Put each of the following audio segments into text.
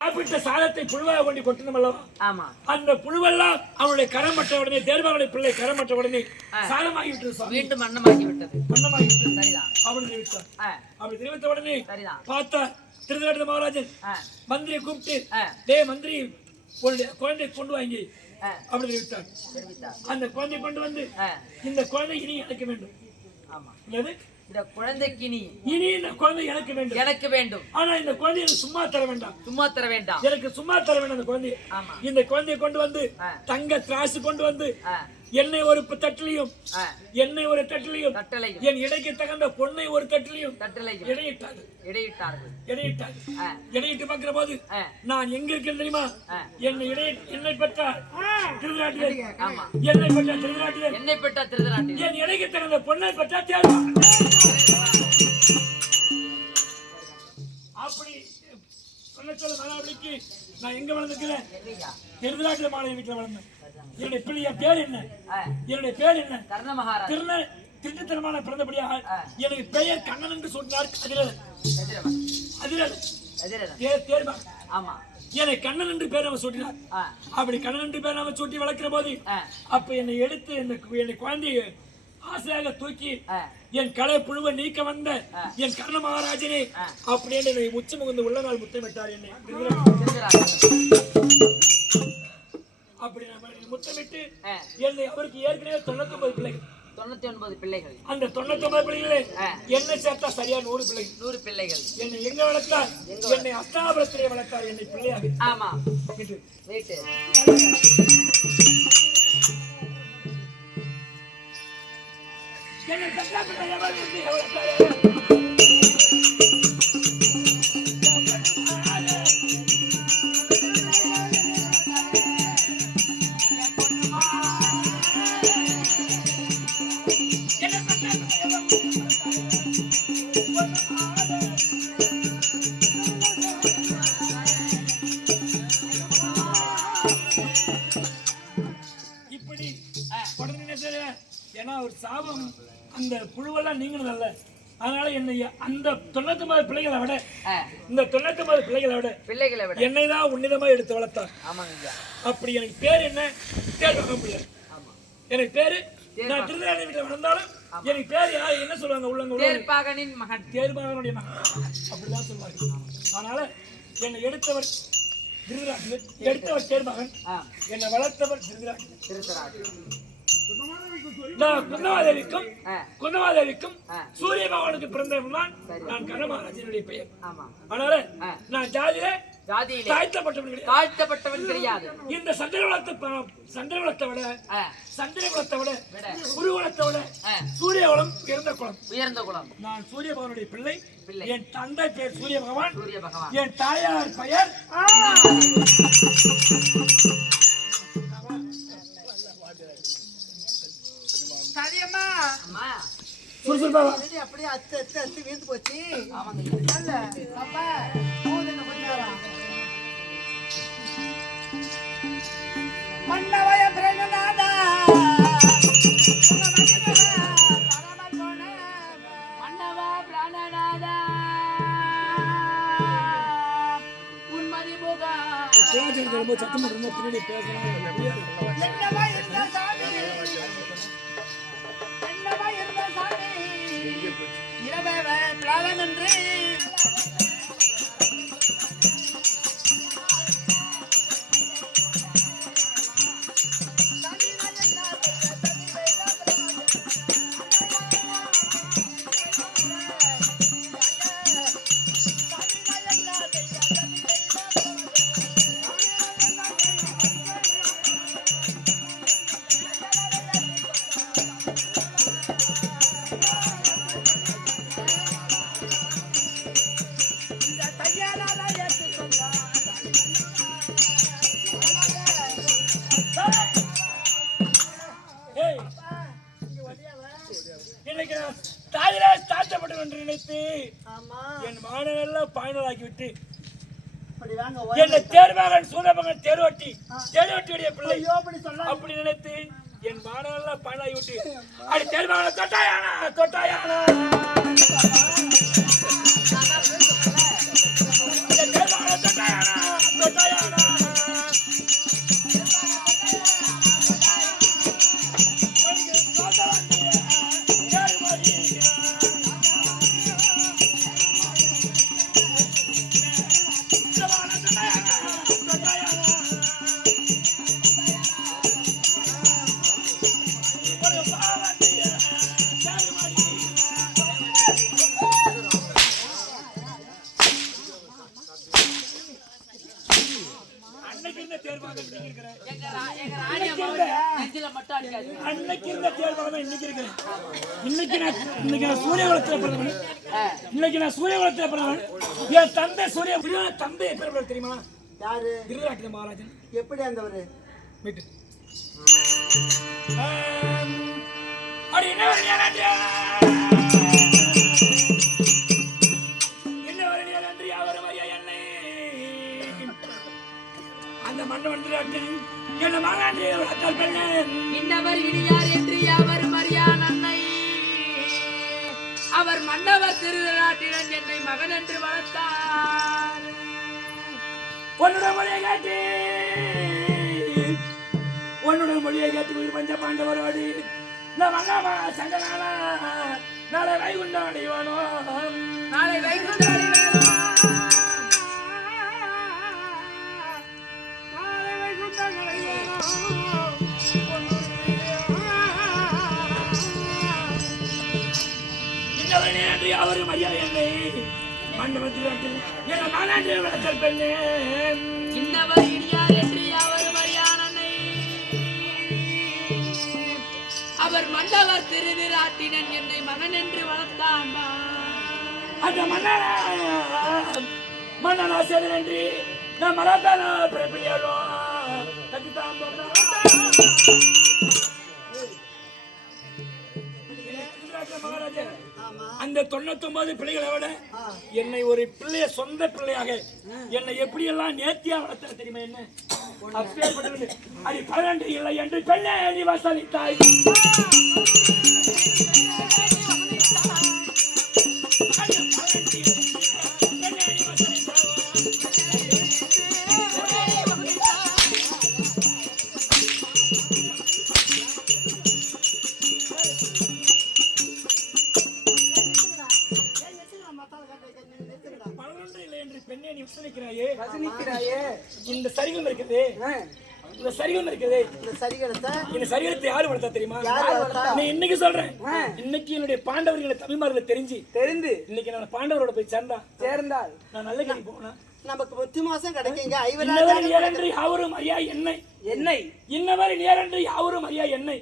சாப்பிட்ட சாதத்தை புழுவாக கொண்டு கொட்டணும் அல்லவா? ஆமா. அந்த புழுவெல்லாம் அவனுடைய கரமற்ற உடனே தேர்வாளுடைய பிள்ளை கரமற்ற உடனே சாதமாகி விட்டது. மீண்டும் அன்னமாகி விட்டது. அன்னமாகி விட்டது. சரிதான். அவன் தெரிவித்தார். அப்படி தெரிவித்த உடனே சரிதான். பார்த்தா திருதராட்ட மகாராஜன் மந்திரியை கூப்பிட்டு, டே மந்திரி குழந்தை கொண்டு வாங்கி அப்படி தெரிவித்தார். அந்த குழந்தை கொண்டு வந்து இந்த குழந்தை இனி எனக்கு வேண்டும். ஆமா. இந்த குழந்தைக்கு இனி இந்த குழந்தை எனக்கு வேண்டும். எனக்கு வேண்டும். ஆனா இந்த குழந்தை எனக்கு சும்மா தர வேண்டாம். சும்மா தர வேண்டாம். எனக்கு சும்மா தர வேண்டாம். அந்த குழந்தை இந்த குழந்தையை கொண்டு வந்து தங்க திராசு கொண்டு வந்து என்னை ஒரு தட்டிலையும் என்னை ஒரு தட்டிலையும் என் இடைக்கு தகுந்த பொண்ணை ஒரு தட்டிலையும் இடையிட்டார்கள். இடையிட்டு பார்க்கிற போது நான் எங்க இருக்கேன் தெரியுமா? என்னை பெற்றார் திருதராட்டியர். என்னை பெற்ற திருதராட்டியர் என் இடைக்கு தகுந்த பொண்ணை பெற்றார் தேர்வா. அப்படி சொல்ல சொல்ல மகாபலிக்கு நான் எங்க வளர்ந்துக்கிறேன்? திருதராட்டிய மாலை வீட்டுல வளர்ந்தேன். என்னுடைய பிள்ளை பேர் என்ன? என்னுடைய பேர் என்ன? கர்ண மகாராஜ். திருத்தனமான பிறந்தபடியா எனக்கு பெயர் கண்ணன் என்று சொன்னார். என்னை கண்ணன் என்று பேர் அவன் சூட்டினார். அப்படி கண்ணன் என்று பேர் அவன் சூட்டி வளர்க்கிற போது அப்ப என்னை எடுத்து என்னை குழந்தைய ஆசையாக தூக்கி என் கலை புழுவை நீக்க வந்த என் கர்ண மகாராஜனே அப்படின்னு என்னை முச்ச முகந்து உள்ள நாள் முத்தமிட்டார். என்னை அப்படி முத்தமிட்டு என்னை அவருக்கு ஏற்கனவே 99 பிள்ளைகள். 99 பிள்ளைகள். அந்த 99 பிள்ளைகளே என்ன சேர்த்தா சரியா 100 பிள்ளைகள். 100 பிள்ளைகள். என்னை எங்க வளர்த்தார்? என்னை அஸ்தாபுரத்திலே வளர்த்தார். என்னை பிள்ளையாக. ஆமா. வீட்டு என்னை சட்டாபிள்ளை வளர்த்தார். ஏன்னா ஒரு சாபம் அந்த புழுவெல்லாம் நீங்கினதல்ல. அதனால என்னை அந்த 99 பிள்ளைகளை விட இந்த 99 பிள்ளைகளை விட என்னைதான் உன்னிதமா எடுத்து வளர்த்தார். அப்படி எனக்கு பேர் என்ன? தேர்வாகம் பிள்ளை. எனக்கு பேரு நான் திருதராட்டி வீட்டில் வளர்ந்தாலும் எனக்கு பேர் யார் என்ன சொல்லுவாங்க? உள்ளங்க தேர்பாகனின் மகன். தேர்பாகனுடைய மகன் அப்படிதான் சொல்லுவாங்க. அதனால என்னை எடுத்தவர் திருதராட்டி, எடுத்தவர் தேர்பாகன், என்னை வளர்த்தவர் திருதராட்டி. குந்தமாதேவிக்கும் சூரிய பகவானுக்கு பிறந்தவன் தான் நான் கர்ண மகாராஜனுடைய பெயர். அதனால நான் ஜாதியிலே தாழ்த்தப்பட்டவன் கிடையாது. இந்த சந்திரகுலத்தை விட குருகுலத்தை விட சூரிய குலம் உயர்ந்த குலம். நான் சூரிய பகவானுடைய பிள்ளை. என் தந்தை பெயர் சூரிய பகவான். என் தாயார் பெயர் அப்படியே அத்து வீழ்ந்து போச்சு. மன்னவய பிரணநாதா மன்னவா பிராணநாதா உன்மதி முகா பின்னாடி நினைத்து என் மாணவெல்லாம் பாய்னலாக்கி விட்டு என்னை தேர்வாகன் சூரபகன் தேர்வட்டியுடைய பிள்ளை அப்படி நினைத்து என் மாணவெல்லாம் பாய்னலாக்கி விட்டு அடி தேர்வாகன தொட்டாயானா தேர்வாகன தொட்டாயானா அன்னைக்கு இருந்த தேர்வாக இன்னைக்கு இருக்கிறேன். எங்க ராணி அம்மாவை நெஞ்சில மட்டும் அடிக்காது. அன்னைக்கு இருந்த தேர்வாக தான் இன்னைக்கு இருக்கிறேன். இன்னைக்கு நான் சூரிய குலத்துல பிறந்தவன். இன்னைக்கு நான் சூரிய குலத்துல பிறந்தவன். என் தந்தை சூரிய தந்தை எப்ப தெரியுமா? யாரு? திருநாட்டில மகாராஜன். எப்படி அந்தவரு? விட்டு அடி என்ன வரணியா அந்த மன்னவன் என்ன மாநாட்டில் வளர்த்தால் பெண்ணே இன்னவர் இனியார் என்று அவர் மரியான் அன்னை அவர் மன்னவர் திருநாட்டிடன் என்னை மகன் என்று வளர்த்தார். உன்னுடைய மொழியை கேட்டு உயிர் பஞ்ச பாண்டவரோடு மன்னமா சங்கனானா நாளை வைகுண்டம் அடைவானோ நாளை வைகுண்டம் அடைவானோ அவரு மரியாதை என்னை மண்டபத்தில் என்ன மாநாட்டு வளர்த்தல் பெண்ணே இன்னவர் இனியார் என்று அவர் மரியாதை அவர் மன்னவர் திருநாட்டினன் என்னை மகன் என்று வளர்த்தான். அந்த மன்னனா சேது நன்றி நான் மலர்த்தான பிறப்பியாளோ அந்த 99 பிள்ளைகளை விட என்னை ஒரு பிள்ளைய சொந்த பிள்ளையாக என்னை எப்படி எல்லாம் நேர்த்தியா வளர்த்த தெரியுமா? என்ன அப்பேற்பட்டது அது 12 இல்லை என்று பெண்ணே நீ வசலித்தாய். இந்த சரிகம் இருக்குது இந்த சரிகம் இருக்குது இந்த சரிகத்தை யாரு வளர்த்தா தெரியுமா? நீ இன்னைக்கு சொல்றேன். இன்னைக்கு என்னுடைய பாண்டவர்களை தமிழ்மார்களை தெரிஞ்சு இன்னைக்கு நான் பாண்டவரோட போய் சேர்ந்தால் நான் நல்ல கை போனா நமக்கு 10 மாசம் கிடைக்குங்க. யாவரும் அறியா என்னை இன்னவரை நேரன்று யாவரும் அறியா என்னை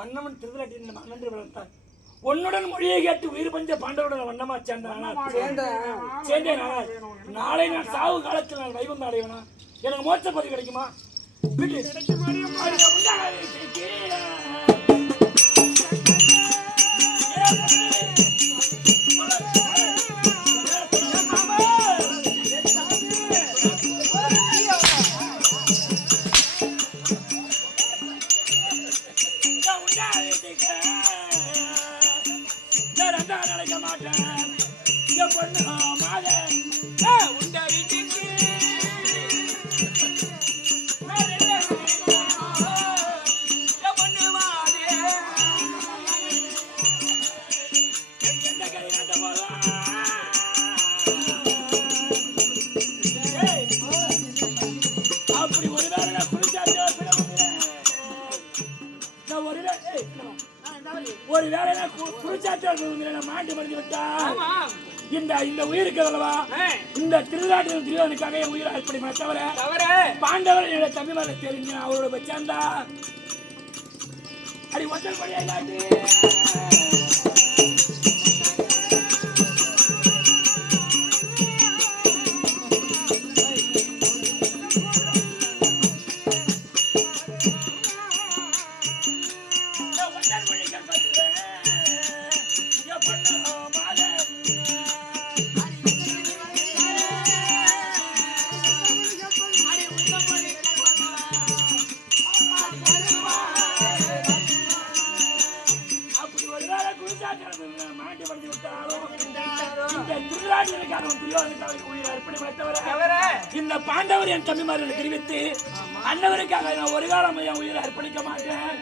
மன்னவன் திருநாட்டின் மன்னன்று வளர்த்தான். உன்னுடன் மொழியை கேட்டு உயிர் பஞ்ச பாண்டவருடன் வண்ணமா சேர்ந்தேன். நாளை நான் சாவு காலத்தில் நான் வைகுண்டம் அடைவனா? எனக்கு மோட்ச பதவி கிடைக்குமா? நடக்க மாட்டேன் பொண்ணு மாத உண்ட வீட்டுக்கு பொண்ணு மாதே எந்த கை நட்ட போதும் அப்படி ஒரு வேலை நான் குளிச்சாச்சு ஒரு வேலை குளிச்சாச்சு மாட்டி மறைஞ்சு விட்டா இந்த உயிருக்கு அல்லவா இந்த திருநாட்டில் துரியோதனுக்காக என் உயிரை அர்ப்பணிப்பேன் தவிர பாண்டவர் என்னோட தமிழ்மாரை தெரிஞ்சு அவரோட சேர்ந்தா அடி ஒற்றல் படியா காட்டு இந்த பாண்டவர் என் தம்பிமார்களை தெரிவித்து அன்னவருக்காக நான் ஒரு காலம் என் உயிரை அர்ப்பணிக்க மாட்டேன்.